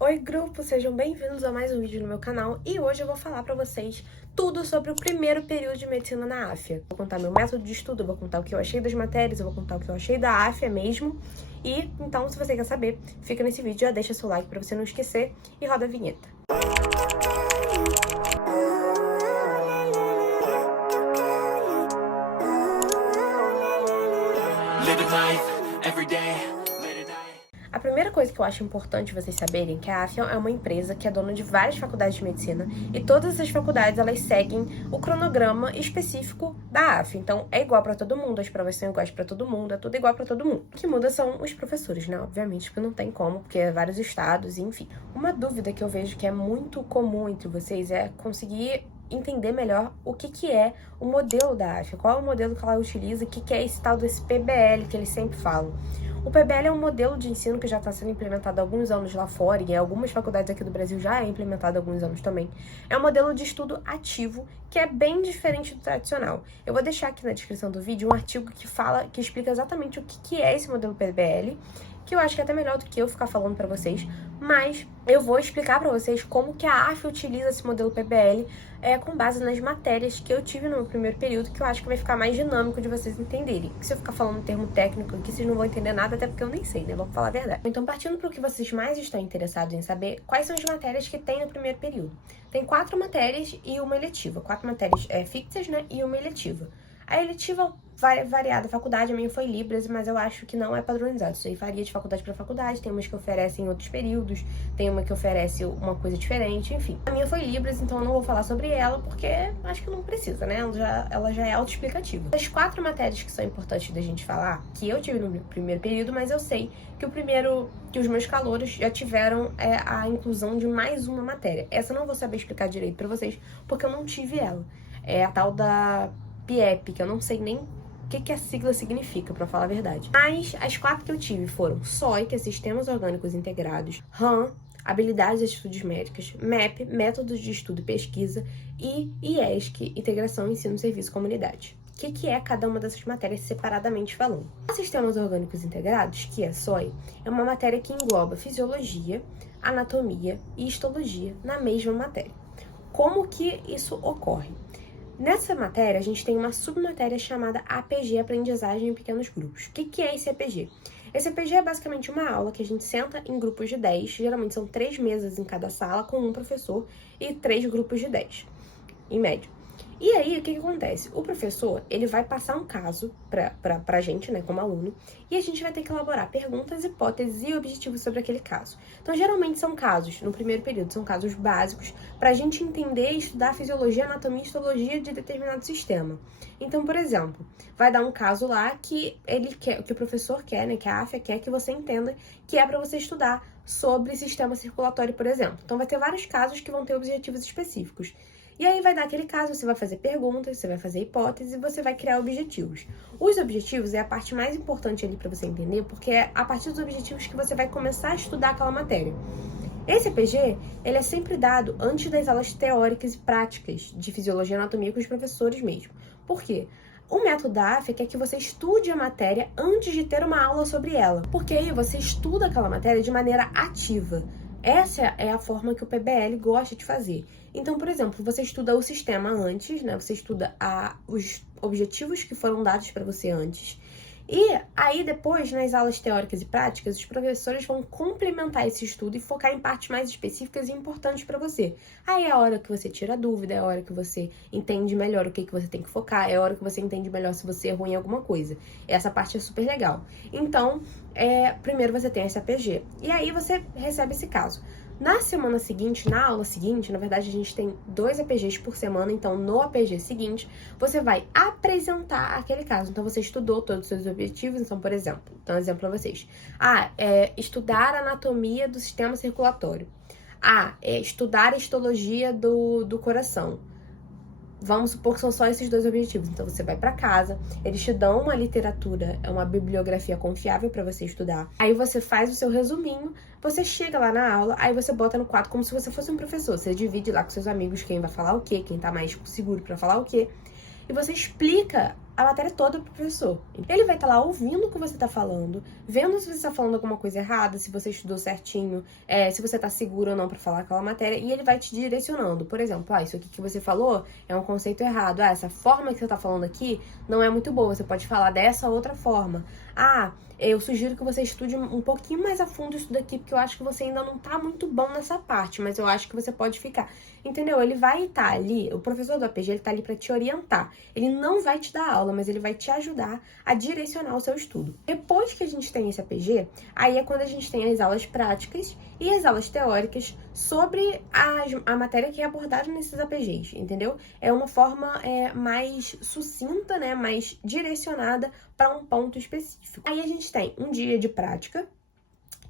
Oi grupo, sejam bem-vindos a mais um vídeo no meu canal e hoje eu vou falar pra vocês tudo sobre o primeiro período de medicina na AFIA. Vou contar meu método de estudo, vou contar o que eu achei das matérias, eu vou contar o que eu achei da AFIA mesmo. E então, se você quer saber, fica nesse vídeo, já deixa seu like pra você não esquecer e roda a vinheta. A primeira coisa que eu acho importante vocês saberem é que a AFIA é uma empresa que é dona de várias faculdades de medicina e todas essas faculdades elas seguem o cronograma específico da AFIA. Então é igual pra todo mundo, as provas são iguais pra todo mundo, é tudo igual pra todo mundo. O que muda são os professores, né? Obviamente, porque não tem como, porque é vários estados, enfim. Uma dúvida que eu vejo que é muito comum entre vocês é conseguir entender melhor o que é o modelo da AFIA, qual é o modelo que ela utiliza, o que é esse tal desse PBL que eles sempre falam. O PBL é um modelo de ensino que já está sendo implementado há alguns anos lá fora e em algumas faculdades aqui do Brasil já é implementado há alguns anos também. É um modelo de estudo ativo que é bem diferente do tradicional. Eu vou deixar aqui na descrição do vídeo um artigo que explica exatamente o que é esse modelo PBL, que eu acho que é até melhor do que eu ficar falando pra vocês, mas eu vou explicar pra vocês como que a AFIA utiliza esse modelo PBL com base nas matérias que eu tive no meu primeiro período, que eu acho que vai ficar mais dinâmico de vocês entenderem. Se eu ficar falando um termo técnico aqui, vocês não vão entender nada, até porque eu nem sei, né? Vamos falar a verdade. Então, partindo pro que vocês mais estão interessados em saber, quais são as matérias que tem no primeiro período? Tem 4 matérias e uma eletiva. 4 matérias fixas, né? E uma eletiva. A eletiva vai variar da faculdade, a minha foi Libras, mas eu acho que não é padronizado. Isso aí varia de faculdade para faculdade, tem umas que oferecem outros períodos, tem uma que oferece uma coisa diferente, enfim. A minha foi Libras, então eu não vou falar sobre ela, porque acho que não precisa, né? Ela já é autoexplicativa. As 4 matérias que são importantes da gente falar, que eu tive no primeiro período, mas eu sei que os meus calouros já tiveram a inclusão de mais uma matéria. Essa eu não vou saber explicar direito para vocês, porque eu não tive ela. É a tal da PIEP, que eu não sei nem o que a sigla significa, pra falar a verdade. Mas as 4 que eu tive foram SOI, que é Sistemas Orgânicos Integrados, RAM, Habilidades e Atitudes Médicas, MEP, Métodos de Estudo e Pesquisa, e IESC, Integração, Ensino, Serviço e Comunidade. O que é cada uma dessas matérias separadamente falando? Os Sistemas Orgânicos Integrados, que é SOI, é uma matéria que engloba fisiologia, anatomia e histologia na mesma matéria. Como que isso ocorre? Nessa matéria, a gente tem uma submatéria chamada APG, Aprendizagem em Pequenos Grupos. O que é esse APG? Esse APG é basicamente uma aula que a gente senta em grupos de 10, geralmente são 3 mesas em cada sala, com um professor e 3 grupos de 10, em média. E aí, o que acontece? O professor, ele vai passar um caso pra gente, né, como aluno, e a gente vai ter que elaborar perguntas, hipóteses e objetivos sobre aquele caso. Então, geralmente são casos, no primeiro período, são casos básicos pra gente entender e estudar a fisiologia, anatomia e histologia de determinado sistema. Então, por exemplo, vai dar um caso lá que que o professor quer, né, que a AFIA quer que você entenda, que é pra você estudar sobre sistema circulatório, por exemplo. Então, vai ter vários casos que vão ter objetivos específicos. E aí vai dar aquele caso, você vai fazer perguntas, você vai fazer hipóteses e você vai criar objetivos. Os objetivos é a parte mais importante ali para você entender, porque é a partir dos objetivos que você vai começar a estudar aquela matéria. Esse APG, ele é sempre dado antes das aulas teóricas e práticas de fisiologia e anatomia com os professores mesmo. Por quê? O método da AFIA quer que você estude a matéria antes de ter uma aula sobre ela, porque aí você estuda aquela matéria de maneira ativa. Essa é a forma que o PBL gosta de fazer. Então, por exemplo, você estuda o sistema antes, né? Você estuda os objetivos que foram dados para você antes. E aí, depois, nas aulas teóricas e práticas, os professores vão complementar esse estudo e focar em partes mais específicas e importantes para você. Aí é a hora que você tira dúvida, é a hora que você entende melhor o que você tem que focar, é a hora que você entende melhor se você errou em alguma coisa. Essa parte é super legal. Então, primeiro você tem esse APG. E aí você recebe esse caso. Na semana seguinte, na aula seguinte, na verdade a gente tem 2 APGs por semana, então no APG seguinte, você vai apresentar aquele caso. Então você estudou todos os seus objetivos, então, por exemplo, dou um exemplo para vocês. Estudar a anatomia do sistema circulatório. Estudar a histologia do coração. Vamos supor que são só esses 2 objetivos. Então você vai para casa, eles te dão uma literatura, uma bibliografia confiável para você estudar. Aí você faz o seu resuminho, você chega lá na aula, aí você bota no quadro como se você fosse um professor. Você divide lá com seus amigos quem vai falar o quê, quem tá mais seguro para falar o quê. E você explica a matéria toda pro professor. Ele vai estar lá ouvindo o que você tá falando, vendo se você tá falando alguma coisa errada, se você estudou certinho, se você tá seguro ou não pra falar aquela matéria, e ele vai te direcionando. Por exemplo, isso aqui que você falou é um conceito errado. Essa forma que você tá falando aqui não é muito boa, você pode falar dessa outra forma. Eu sugiro que você estude um pouquinho mais a fundo isso daqui, porque eu acho que você ainda não tá muito bom nessa parte, mas eu acho que você pode ficar. Entendeu? Ele vai estar ali, o professor do APG, ele tá ali pra te orientar. Ele não vai te dar aula, mas ele vai te ajudar a direcionar o seu estudo. Depois que a gente tem esse APG, aí é quando a gente tem as aulas práticas e as aulas teóricas sobre a matéria que é abordada nesses APGs, entendeu? É uma forma mais sucinta, né, mais direcionada para um ponto específico. Aí a gente tem um dia de prática,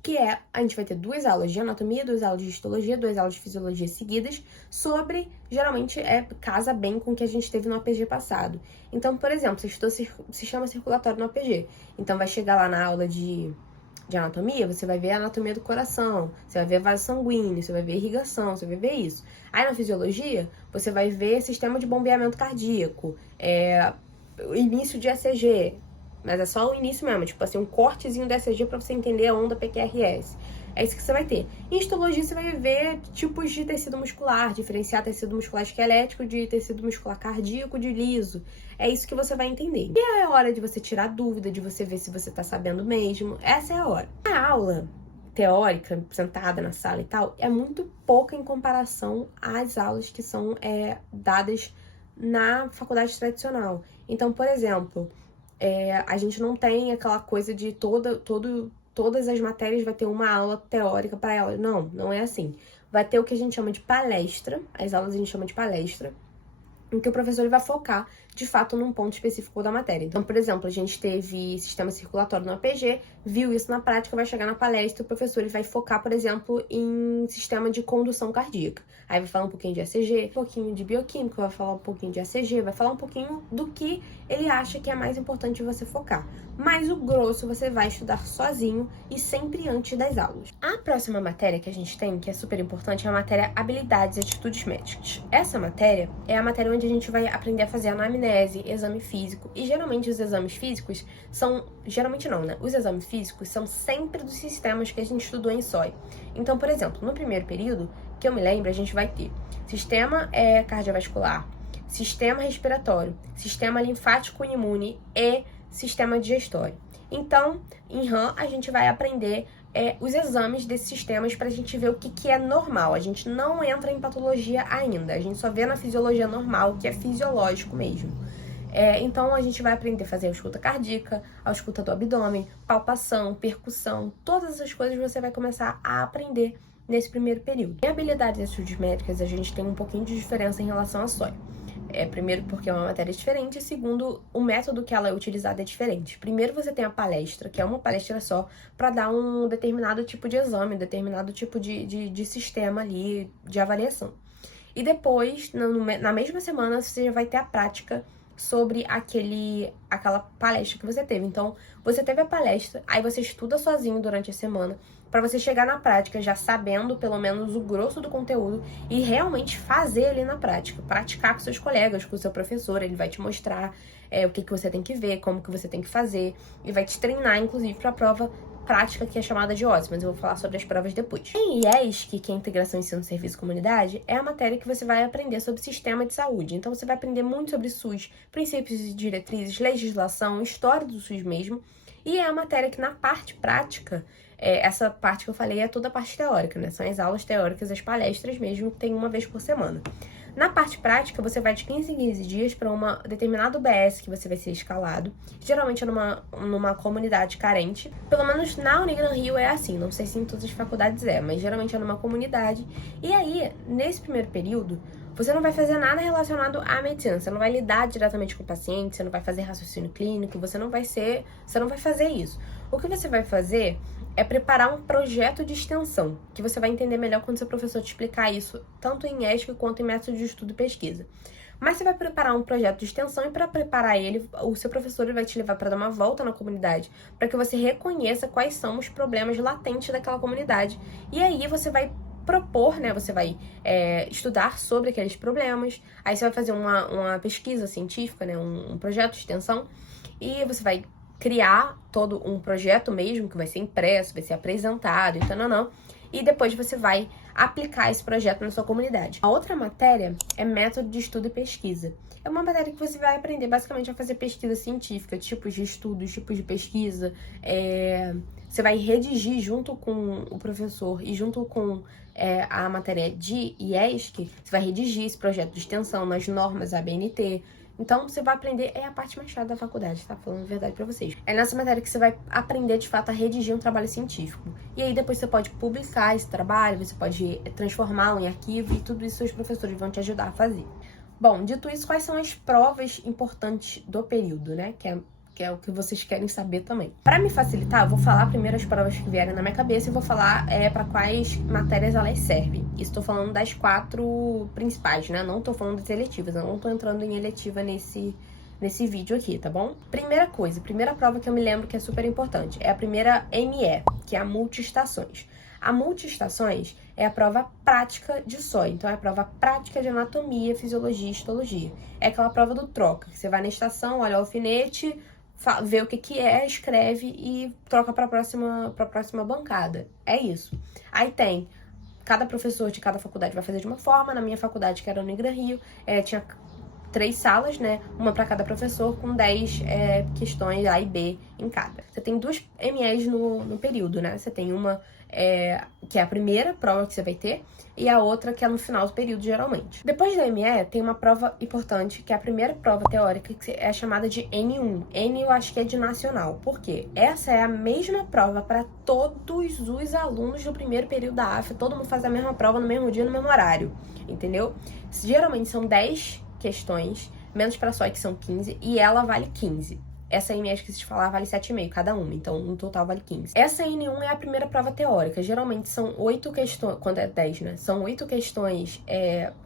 que a gente vai ter 2 aulas de anatomia, 2 aulas de histologia, 2 aulas de fisiologia seguidas, geralmente casa bem com o que a gente teve no APG passado. Então, por exemplo, você estudou sistema circulatório no APG, então vai chegar lá na aula de anatomia, você vai ver a anatomia do coração, você vai ver vaso sanguíneo, você vai ver irrigação, você vai ver isso. Aí na fisiologia, você vai ver sistema de bombeamento cardíaco, o início de ECG, mas é só o início mesmo, tipo assim, um cortezinho da ECG pra você entender a onda PQRS. É isso que você vai ter. Em histologia, você vai ver tipos de tecido muscular, diferenciar tecido muscular esquelético de tecido muscular cardíaco de liso. É isso que você vai entender. E é a hora de você tirar dúvida, de você ver se você tá sabendo mesmo. Essa é a hora. A aula teórica, sentada na sala e tal, é muito pouca em comparação às aulas que são dadas na faculdade tradicional. Então, por exemplo, a gente não tem aquela coisa de todas as matérias vai ter uma aula teórica para ela. Não é assim. Vai ter o que a gente chama de palestra, as aulas a gente chama de palestra, em que o professor ele vai focar, de fato, num ponto específico da matéria. Então, por exemplo, a gente teve sistema circulatório no APG, viu isso na prática, vai chegar na palestra, o professor ele vai focar, por exemplo, em sistema de condução cardíaca. Aí vai falar um pouquinho de ECG, um pouquinho de bioquímica, vai falar um pouquinho de ECG, vai falar um pouquinho do que ele acha que é mais importante você focar. Mas o grosso você vai estudar sozinho e sempre antes das aulas. A próxima matéria que a gente tem, que é super importante, é a matéria Habilidades e Atitudes Médicas. Essa matéria é a matéria onde a gente vai aprender a fazer anamnese, exame físico, e geralmente os exames físicos os exames físicos são sempre dos sistemas que a gente estudou em SOI. Então, por exemplo, no primeiro período, que eu me lembro, a gente vai ter sistema cardiovascular, sistema respiratório, sistema linfático e imune e sistema digestório. Então, em RAM, a gente vai aprender os exames desses sistemas para a gente ver o que é normal. A gente não entra em patologia ainda, a gente só vê na fisiologia normal, que é fisiológico mesmo. Então, a gente vai aprender a fazer a ausculta cardíaca, a ausculta do abdômen, palpação, percussão, todas essas coisas você vai começar a aprender nesse primeiro período. Em habilidades e atitudes médicas, a gente tem um pouquinho de diferença em relação à SOI. Primeiro, porque é uma matéria diferente, e segundo, o método que ela é utilizada é diferente. Primeiro, você tem a palestra, que é uma palestra só para dar um determinado tipo de exame, determinado tipo de sistema ali de avaliação. E depois, na mesma semana, você já vai ter a prática sobre aquela palestra que você teve. Então, você teve a palestra, aí você estuda sozinho durante a semana, para você chegar na prática já sabendo pelo menos o grosso do conteúdo e realmente fazer ali na prática, praticar com seus colegas, com o seu professor, ele vai te mostrar o que você tem que ver, como que você tem que fazer, e vai te treinar, inclusive, para a prova prática que é chamada de OSCE, mas eu vou falar sobre as provas depois. Em IESC, que é Integração Ensino Serviço Comunidade, é a matéria que você vai aprender sobre sistema de saúde. Então você vai aprender muito sobre SUS, princípios e diretrizes, legislação, história do SUS mesmo, e é a matéria que na parte prática, essa parte que eu falei é toda a parte teórica, né? São as aulas teóricas, as palestras mesmo, que tem uma vez por semana. Na parte prática, você vai de 15 em 15 dias para uma determinada UBS que você vai ser escalado. Geralmente é numa comunidade carente. Pelo menos na Unigran Rio é assim, não sei se em todas as faculdades mas geralmente é numa comunidade. E aí, nesse primeiro período, você não vai fazer nada relacionado à medicina. Você não vai lidar diretamente com o paciente, você não vai fazer raciocínio clínico, você não vai fazer isso. O que você vai fazer é preparar um projeto de extensão, que você vai entender melhor quando seu professor te explicar isso, tanto em ESC quanto em método de estudo e pesquisa. Mas você vai preparar um projeto de extensão e para preparar ele, o seu professor ele vai te levar para dar uma volta na comunidade, para que você reconheça quais são os problemas latentes daquela comunidade. E aí você vai propor, né? Você vai estudar sobre aqueles problemas, aí você vai fazer uma pesquisa científica, né? Um projeto de extensão, e você vai criar todo um projeto mesmo, que vai ser impresso, vai ser apresentado e tal, e depois você vai aplicar esse projeto na sua comunidade. A outra matéria é método de estudo e pesquisa. É uma matéria que você vai aprender basicamente a fazer pesquisa científica, tipos de estudos, tipos de pesquisa. Você vai redigir junto com o professor e junto com a matéria de IESC, você vai redigir esse projeto de extensão nas normas ABNT. Então, você vai aprender, é a parte mais chata da faculdade, tá? Falando a verdade pra vocês. É nessa matéria que você vai aprender, de fato, a redigir um trabalho científico. E aí, depois você pode publicar esse trabalho, você pode transformá-lo em arquivo, e tudo isso seus professores vão te ajudar a fazer. Bom, dito isso, quais são as provas importantes do período, né? Que é o que vocês querem saber também. Para me facilitar, eu vou falar primeiro as provas que vierem na minha cabeça e vou falar para quais matérias elas servem. Isso tô falando das 4 principais, né? Não tô falando das eletivas, eu não tô entrando em eletiva nesse vídeo aqui, tá bom? Primeira prova que eu me lembro que é super importante é a primeira ME, que é a multiestações. A multiestações é a prova prática de SOI, então é a prova prática de anatomia, fisiologia e histologia. É aquela prova do troca, que você vai na estação, olha o alfinete, vê o que é, escreve e troca para a próxima bancada. É isso. Aí tem, cada professor de cada faculdade vai fazer de uma forma. Na minha faculdade, que era no Gran Rio, tinha 3 salas, né? Uma para cada professor, com 10 questões A e B em cada. Você tem 2 MEs no período, né? Você tem uma que é a primeira prova que você vai ter, e a outra que é no final do período, geralmente. Depois da ME, tem uma prova importante, que é a primeira prova teórica, que é chamada de N1. N eu acho que é de nacional. Por quê? Essa é a mesma prova para todos os alunos do primeiro período da AF. Todo mundo faz a mesma prova no mesmo dia, no mesmo horário, entendeu? Geralmente são 10 questões, menos para SOI, que são 15, e ela vale 15. Essa ME que vocês falaram vale 7,5 cada uma, então no total vale 15. Essa N1 é a primeira prova teórica. Geralmente são 8 questões, quando é 10, né? São 8 questões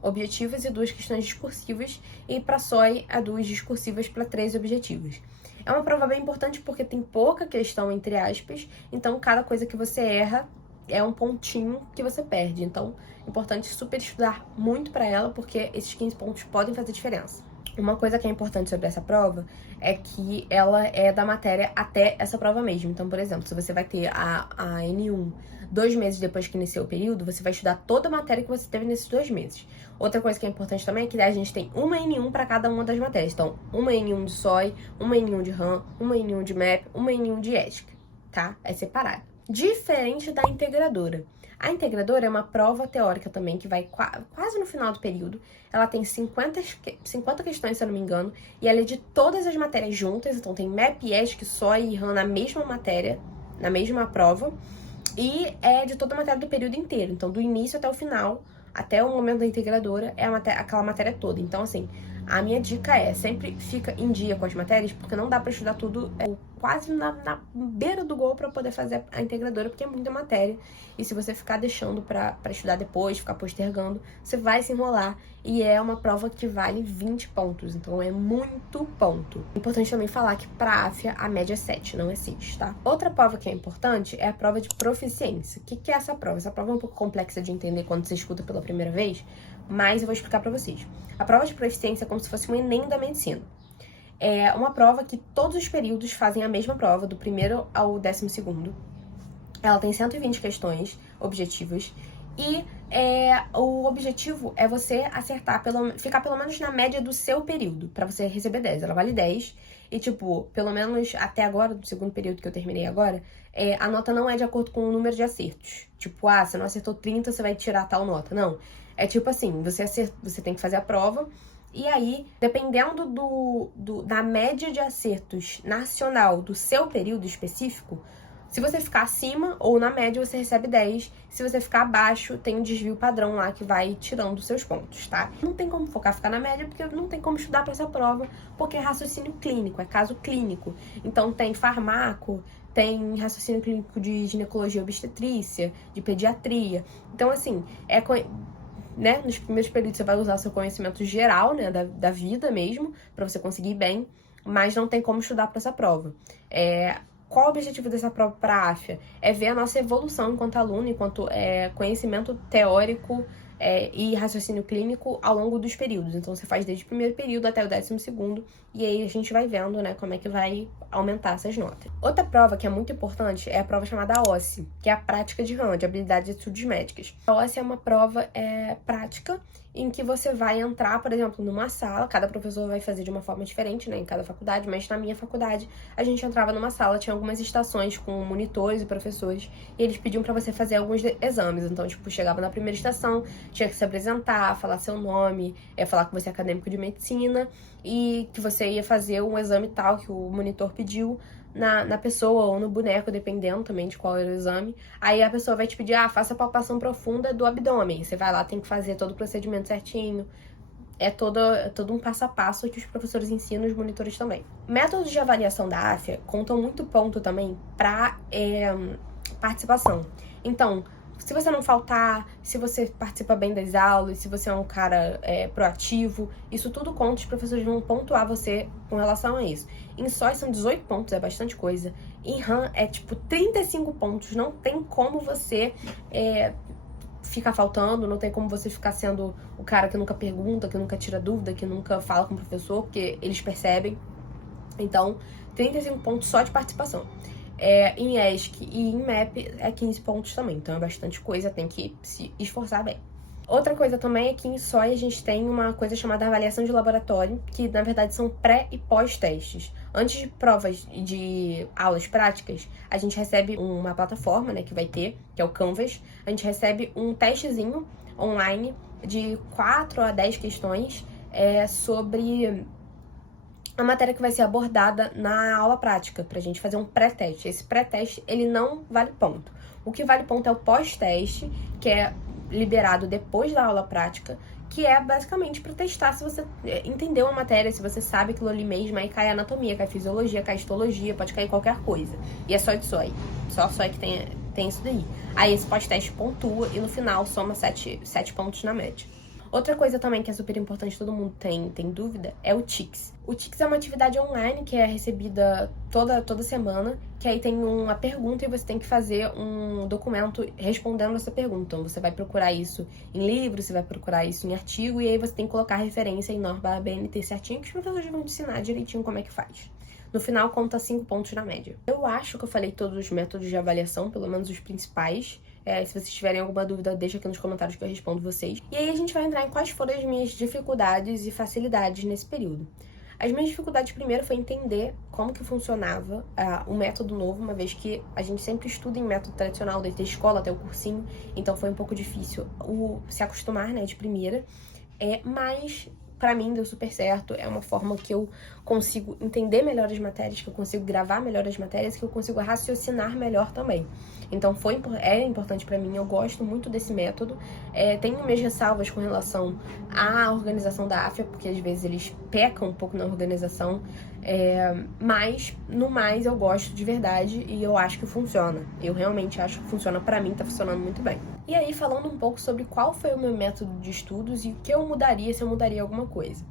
objetivas e 2 questões discursivas, e para SOI, 2 discursivas para 3 objetivas. É uma prova bem importante porque tem pouca questão, entre aspas, então cada coisa que você erra é um pontinho que você perde. Então, é importante super estudar muito para ela, porque esses 15 pontos podem fazer diferença. Uma coisa que é importante sobre essa prova é que ela é da matéria até essa prova mesmo. Então, por exemplo, se você vai ter a N1 2 meses depois que iniciou o período, você vai estudar toda a matéria que você teve nesses 2 meses. Outra coisa que é importante também é que a gente tem uma N1 para cada uma das matérias. Então, uma N1 de SOI, uma N1 de RAM, uma N1 de MAP, uma N1 de ESC, tá? É separado. Diferente da integradora. A integradora é uma prova teórica também, que vai quase no final do período. Ela tem 50 questões, se eu não me engano, e ela é de todas as matérias juntas. Então tem MAP, ESC, SOI e RAM na mesma matéria, na mesma prova. E é de toda a matéria do período inteiro. Então, do início até o final, até o momento da integradora, é aquela matéria toda. Então, assim, a minha dica é, sempre fica em dia com as matérias, porque não dá pra estudar tudo quase na beira do gol pra poder fazer a integradora, porque é muita matéria. E se você ficar deixando pra estudar depois, ficar postergando, você vai se enrolar. E é uma prova que vale 20 pontos, então é muito ponto. Importante também falar que pra AFIA a média é 7, não é 6, tá? Outra prova que é importante é a prova de proficiência. O que é essa prova? Essa prova é um pouco complexa de entender quando você escuta pela primeira vez, mas eu vou explicar pra vocês. A prova de proficiência é como se fosse um Enem da medicina. É uma prova que todos os períodos fazem a mesma prova, do primeiro ao 12º. Ela tem 120 questões objetivas e o objetivo é você acertar, ficar pelo menos na média do seu período, pra você receber 10. Ela vale 10 e, tipo, pelo menos até agora, do segundo período que eu terminei agora, a nota não é de acordo com o número de acertos. Tipo, você não acertou 30, você vai tirar tal nota. Não. É tipo assim, você tem que fazer a prova. E aí, dependendo da média de acertos nacional do seu período específico, se você ficar acima ou na média, você recebe 10. Se você ficar abaixo, tem um desvio padrão lá que vai tirando os seus pontos, tá? Não tem como ficar na média, porque não tem como estudar para essa prova, porque é raciocínio clínico, é caso clínico. Então, tem farmaco, tem raciocínio clínico de ginecologia e obstetrícia, de pediatria. Então, assim, né, nos primeiros períodos você vai usar seu conhecimento geral, né, da vida mesmo, pra você conseguir ir bem, mas não tem como estudar pra essa prova. Qual o objetivo dessa prova para a AFIA? É ver a nossa evolução enquanto aluno, enquanto conhecimento teórico e raciocínio clínico ao longo dos períodos. Então, você faz desde o primeiro período até o 12º, e aí a gente vai vendo, né, como é que vai aumentar essas notas. Outra prova que é muito importante é a prova chamada OSCE, que é a prática de RAM, de habilidades e atitudes médicas. A OSCE é uma prova prática, em que você vai entrar, por exemplo, numa sala, cada professor vai fazer de uma forma diferente, né, em cada faculdade, mas na minha faculdade a gente entrava numa sala, tinha algumas estações com monitores e professores, e eles pediam pra você fazer alguns exames. Então, tipo, chegava na primeira estação, tinha que se apresentar, falar seu nome, falar que você é acadêmico de medicina e que você ia fazer um exame tal que o monitor pediu na pessoa ou no boneco, dependendo também de qual era o exame. Aí a pessoa vai te pedir, faça a palpação profunda do abdômen. Você vai lá, tem que fazer todo o procedimento certinho. É todo um passo a passo que os professores ensinam, os monitores também. Métodos de avaliação da AFIA contam muito ponto também para participação. Então, se você não faltar, se você participa bem das aulas, se você é um cara proativo, isso tudo conta, os professores vão pontuar você com relação a isso. Em SOS são 18 pontos, é bastante coisa. Em RAM é tipo 35 pontos, não tem como você ficar faltando, não tem como você ficar sendo o cara que nunca pergunta, que nunca tira dúvida, que nunca fala com o professor, porque eles percebem. Então, 35 pontos só de participação. Em ESC e em MEP é 15 pontos também, então é bastante coisa, tem que se esforçar bem. Outra coisa também é que em SOI a gente tem uma coisa chamada avaliação de laboratório, que na verdade são pré e pós-testes. Antes de provas de aulas práticas, a gente recebe uma plataforma, né, que vai ter, que é o Canvas. A gente recebe um testezinho online de 4 a 10 questões sobre a matéria que vai ser abordada na aula prática, pra gente fazer um pré-teste. Esse pré-teste, ele não vale ponto. O que vale ponto é o pós-teste, que é liberado depois da aula prática, que é basicamente para testar se você entendeu a matéria, se você sabe aquilo ali mesmo. Aí cai anatomia, cai fisiologia, cai histologia, pode cair qualquer coisa. E é só de SOI. Só SOI que tem isso daí. Aí esse pós-teste pontua e no final soma 7 pontos na média. Outra coisa também que é super importante, todo mundo tem dúvida, é o TICS. O TICS é uma atividade online que é recebida toda semana, que aí tem uma pergunta e você tem que fazer um documento respondendo essa pergunta. Então, você vai procurar isso em livro, você vai procurar isso em artigo, e aí você tem que colocar a referência em NOR/BNT certinho, que os professores vão te ensinar direitinho como é que faz. No final, conta 5 pontos na média. Eu acho que eu falei todos os métodos de avaliação, pelo menos os principais. Se vocês tiverem alguma dúvida, deixa aqui nos comentários que eu respondo vocês. E aí a gente vai entrar em quais foram as minhas dificuldades e facilidades nesse período. As minhas dificuldades, primeiro, foi entender como que funcionava o método novo, uma vez que a gente sempre estuda em método tradicional, desde a escola até o cursinho, então foi um pouco difícil se acostumar, né, de primeira. Mas pra mim deu super certo, é uma forma que eu consigo entender melhor as matérias, que eu consigo gravar melhor as matérias, que eu consigo raciocinar melhor também. Então é importante pra mim, eu gosto muito desse método. Tenho minhas ressalvas com relação à organização da AFIA, porque às vezes eles pecam um pouco na organização, mas no mais eu gosto de verdade e eu acho que funciona. Eu realmente acho que funciona pra mim, tá funcionando muito bem. E aí, falando um pouco sobre qual foi o meu método de estudos e o que eu mudaria, se eu mudaria alguma coisa.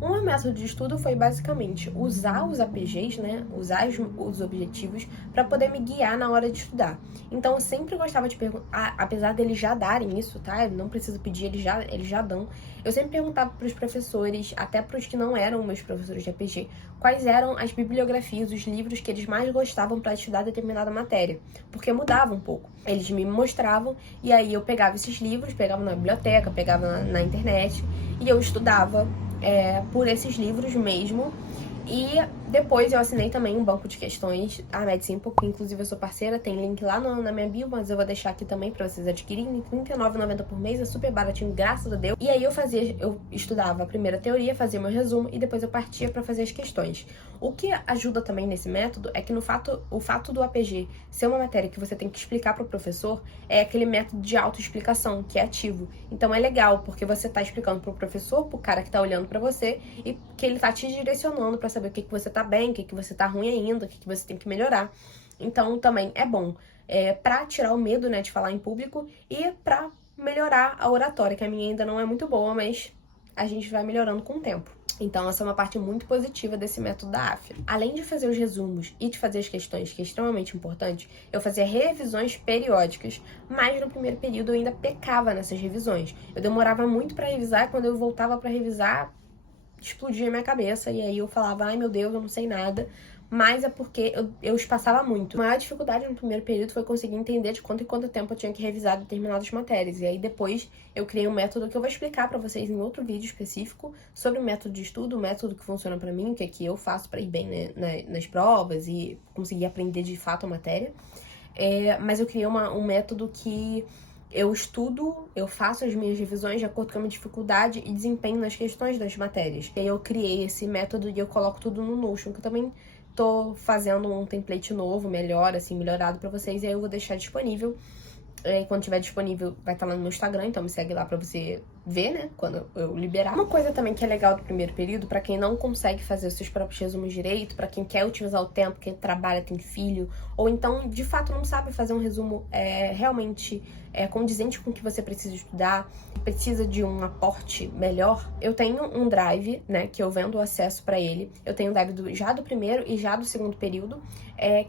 O meu método de estudo foi basicamente usar os APGs, né, usar os objetivos para poder me guiar na hora de estudar. Então eu sempre gostava de perguntar, apesar deles já darem isso, tá? Eu não preciso pedir, eles já dão. Eu sempre perguntava para os professores, até para os que não eram meus professores de APG, quais eram as bibliografias, os livros que eles mais gostavam para estudar determinada matéria, porque mudava um pouco. Eles me mostravam e aí eu pegava esses livros, pegava na biblioteca, pegava na internet e eu estudava por esses livros mesmo. E depois eu assinei também um banco de questões, a MedSimple, que inclusive eu sou parceira, tem link lá na minha bio, mas eu vou deixar aqui também pra vocês adquirirem, R$ 39,90 por mês, é super baratinho, graças a Deus. E aí eu estudava a primeira teoria, fazia meu resumo e depois eu partia pra fazer as questões. O que ajuda também nesse método é que o fato do APG ser uma matéria que você tem que explicar pro professor é aquele método de autoexplicação, que é ativo. Então é legal, porque você tá explicando pro professor, pro cara que tá olhando pra você, e que ele tá te direcionando pra saber o que você tá bem, o que você tá ruim ainda, o que você tem que melhorar. Então também é bom pra tirar o medo, né, de falar em público e pra melhorar a oratória, que a minha ainda não é muito boa, mas a gente vai melhorando com o tempo. Então, essa é uma parte muito positiva desse método da AFIA. Além de fazer os resumos e de fazer as questões, que é extremamente importante, eu fazia revisões periódicas, mas no primeiro período eu ainda pecava nessas revisões. Eu demorava muito para revisar, e quando eu voltava para revisar, explodia minha cabeça, e aí eu falava, ai meu Deus, eu não sei nada. Mas é porque eu espaçava muito. A maior dificuldade no primeiro período foi conseguir entender de quanto em quanto tempo eu tinha que revisar determinadas matérias. E aí depois eu criei um método que eu vou explicar pra vocês em outro vídeo específico sobre o método de estudo, o método que funciona pra mim, o que é que eu faço pra ir bem, né, nas provas e conseguir aprender de fato a matéria. Mas eu criei um método que eu estudo, eu faço as minhas revisões de acordo com a minha dificuldade e desempenho nas questões das matérias. E aí eu criei esse método e eu coloco tudo no Notion, que eu também tô fazendo um template novo, melhor, assim, melhorado pra vocês, e aí eu vou deixar disponível. Quando tiver disponível, vai estar lá no meu Instagram, então me segue lá pra você ver, né, quando eu liberar. Uma coisa também que é legal do primeiro período, pra quem não consegue fazer os seus próprios resumos direito, pra quem quer otimizar o tempo, quem trabalha, tem filho, ou então, de fato, não sabe fazer um resumo realmente condizente com o que você precisa estudar, precisa de um aporte melhor, eu tenho um drive, né, que eu vendo o acesso pra ele. Eu tenho um drive já do primeiro e já do segundo período,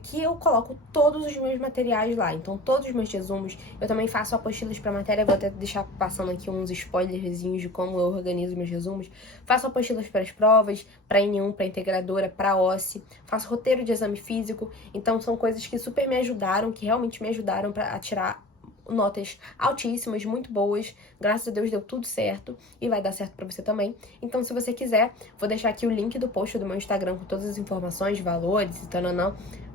que eu coloco todos os meus materiais lá. Então, todos os meus resumos, eu também faço apostilas pra matéria, vou até deixar passando aqui uns spoilerzinhos de como eu organizo meus resumos. Faço apostilas para as provas, pra N1, pra integradora, pra OSCE, faço roteiro de exame físico. Então, são coisas que super me ajudaram, que realmente me ajudaram a tirar notas altíssimas, muito boas. Graças a Deus deu tudo certo e vai dar certo pra você também. Então, se você quiser, vou deixar aqui o link do post do meu Instagram com todas as informações, valores e tal,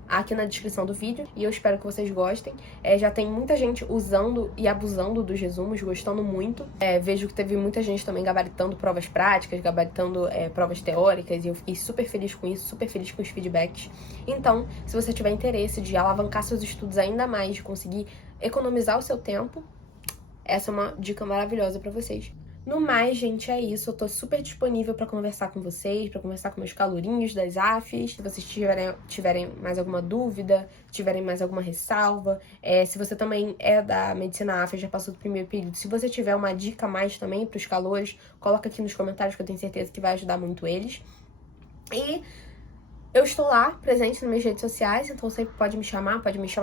aqui na descrição do vídeo, e eu espero que vocês gostem. Já tem muita gente usando e abusando dos resumos, gostando muito. Vejo que teve muita gente também gabaritando provas práticas, gabaritando provas teóricas, e eu fiquei super feliz com isso, super feliz com os feedbacks. Então, se você tiver interesse de alavancar seus estudos ainda mais, de conseguir economizar o seu tempo, essa é uma dica maravilhosa pra vocês. No mais, gente, é isso. Eu tô super disponível pra conversar com vocês, pra conversar com meus calourinhos das AFs. Se vocês tiverem mais alguma dúvida, tiverem mais alguma ressalva, se você também é da Medicina AF, já passou do primeiro período, se você tiver uma dica a mais também pros calores, coloca aqui nos comentários que eu tenho certeza que vai ajudar muito eles. E eu estou lá, presente nas minhas redes sociais, então você pode me chamar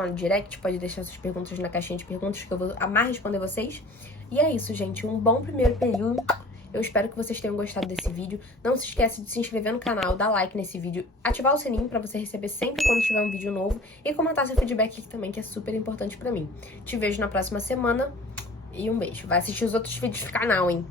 no direct, pode deixar suas perguntas na caixinha de perguntas que eu vou amar responder vocês. E é isso, gente. Um bom primeiro período. Eu espero que vocês tenham gostado desse vídeo. Não se esqueça de se inscrever no canal, dar like nesse vídeo, ativar o sininho pra você receber sempre quando tiver um vídeo novo e comentar seu feedback aqui também, que é super importante pra mim. Te vejo na próxima semana e um beijo. Vai assistir os outros vídeos do canal, hein?